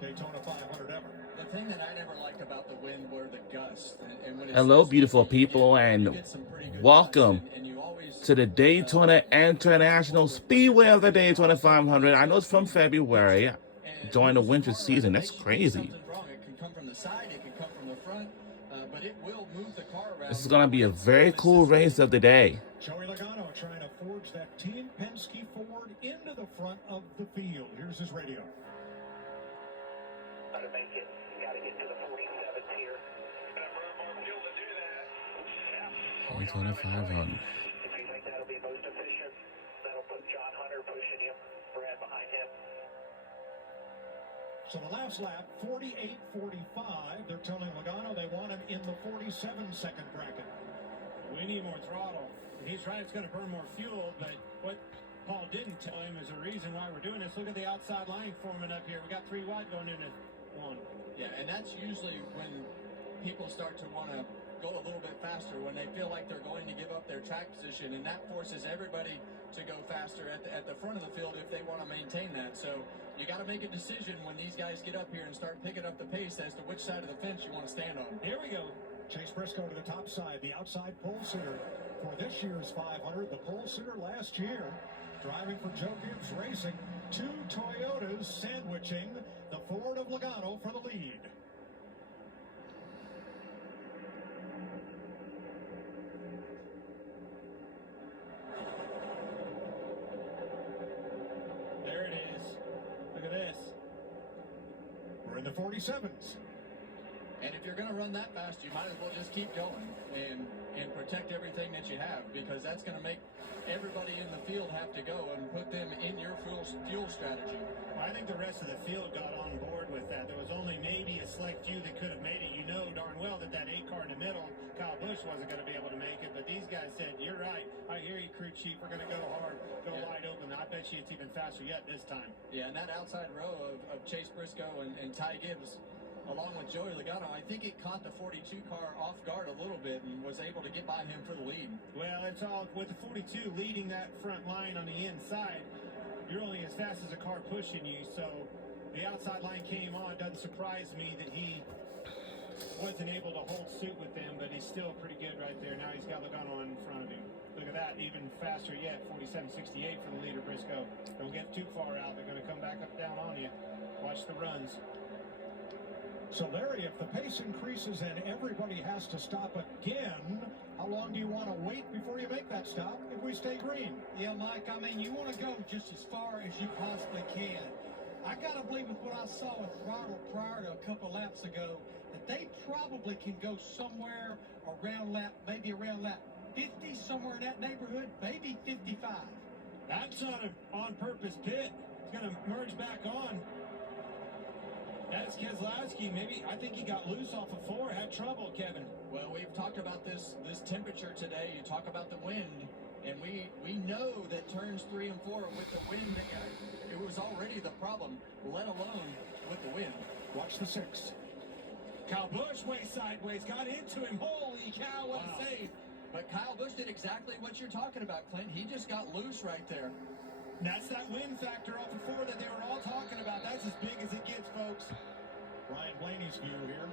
Daytona 500 ever. The thing that I never liked about the wind were the gusts. And when it's Hello, this beautiful windy, people, you and get some pretty good welcome gusts, and you always to the Daytona International Speedway of the Daytona 500. I know it's from February during the winter season. That's crazy. wrong. It can come from the side, it can come from the front, but it will move the car around. This is going to be a very cool race of the day. Joey Logano trying to forge that Team Penske Ford into the front of the field. Here's his radio. How to make it. You got to get to the 47s here. More fuel to do that. Yeah. Daytona 500. If you think that'll be most efficient, that'll put John Hunter pushing him, Brad behind him. So the last lap, 48.45. They're telling Logano they want him in the 47-second bracket. We need more throttle. He's right, it's going to burn more fuel, but what Paul didn't tell him is the reason why we're doing this. Look at the outside line forming up here. We got 3 wide going into 1. Yeah, and that's usually when people start to want to go a little bit faster, when they feel like they're going to give up their track position, and that forces everybody to go faster at the front of the field if they want to maintain that. So you got to make a decision when these guys get up here and start picking up the pace as to which side of the fence you want to stand on. Here we go. Chase Briscoe to the top side, the outside pole sitter for this year's 500, the pole sitter last year. Driving for Joe Gibbs Racing, 2 Toyotas sandwiching the Ford of Logano for the lead. There it is. Look at this. We're in the 47s. And if you're going to run that fast, you might as well just keep going and protect everything that you have, because that's going to make everybody in the field have to go and put them in your fuel strategy. Well, I think the rest of the field got on board with that. There was only maybe a select few that could have made it. You know darn well that 8 car in the middle, Kyle Busch wasn't going to be able to make it, but these guys said, you're right. I hear you, crew chief. We're going to go hard, go wide open. I bet you it's even faster yet this time. Yeah, and that outside row of Chase Briscoe and Ty Gibbs, along with Joey Logano, I think it caught the 42 car off guard a little bit and was able to get by him for the lead. Well, it's all with the 42 leading that front line on the inside. You're only as fast as a car pushing you, so the outside line came on. Doesn't surprise me that he wasn't able to hold suit with them, but he's still pretty good right there. Now he's got Logano in front of him. Look at that, even faster yet, 47.68 for the leader, Briscoe. Don't get too far out. They're going to come back up down on you. Watch the runs. So, Larry, if the pace increases and everybody has to stop again, how long do you want to wait before you make that stop if we stay green? Yeah, Mike, I mean, you want to go just as far as you possibly can. I got to believe with what I saw with throttle prior to a couple laps ago, that they probably can go somewhere around maybe around lap 50, somewhere in that neighborhood, maybe 55. That's on an on-purpose pit. It's going to merge back on. That's Keselowski. Maybe, I think he got loose off of 4, had trouble, Kevin. Well, we've talked about this temperature today. You talk about the wind, and we know that turns 3 and 4 with the wind, it was already the problem, let alone with the wind. Watch the 6. Kyle Busch way sideways, got into him. Holy cow, what a save. But Kyle Busch did exactly what you're talking about, Clint. He just got loose right there. That's that wind factor off of 4 that they were all talking about. That's as big as it gets, folks. Ryan Blaney's view here.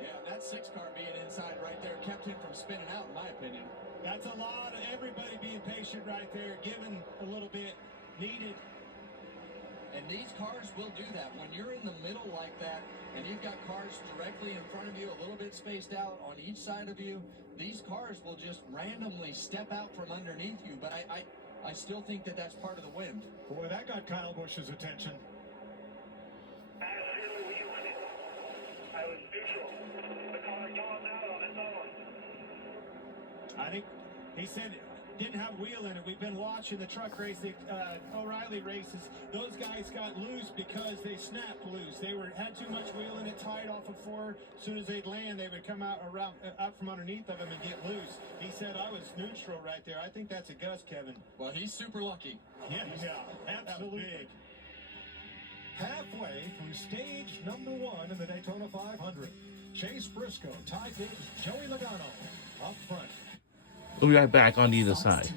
Yeah, that 6 car being inside right there kept him from spinning out, in my opinion. That's a lot of everybody being patient right there, giving a little bit needed. And these cars will do that. When you're in the middle like that, and you've got cars directly in front of you, a little bit spaced out on each side of you, these cars will just randomly step out from underneath you. But I still think that that's part of the wind. Boy, that got Kyle Busch's attention. I was neutral. The car yawned out on its own. I think he said didn't have wheel in it. We've been watching the truck race, the O'Reilly races. Those guys got loose because they snapped loose. They had too much wheel in it, tied off of 4. As soon as they'd land, they would come out from underneath of them and get loose. He said I was neutral right there. I think that's a gust, Kevin. Well, he's super lucky. Yeah, absolutely. Halfway through stage number 1 in the Daytona 500. Chase Briscoe, Ty Gibbs, Joey Logano up front. We'll be right back on either side.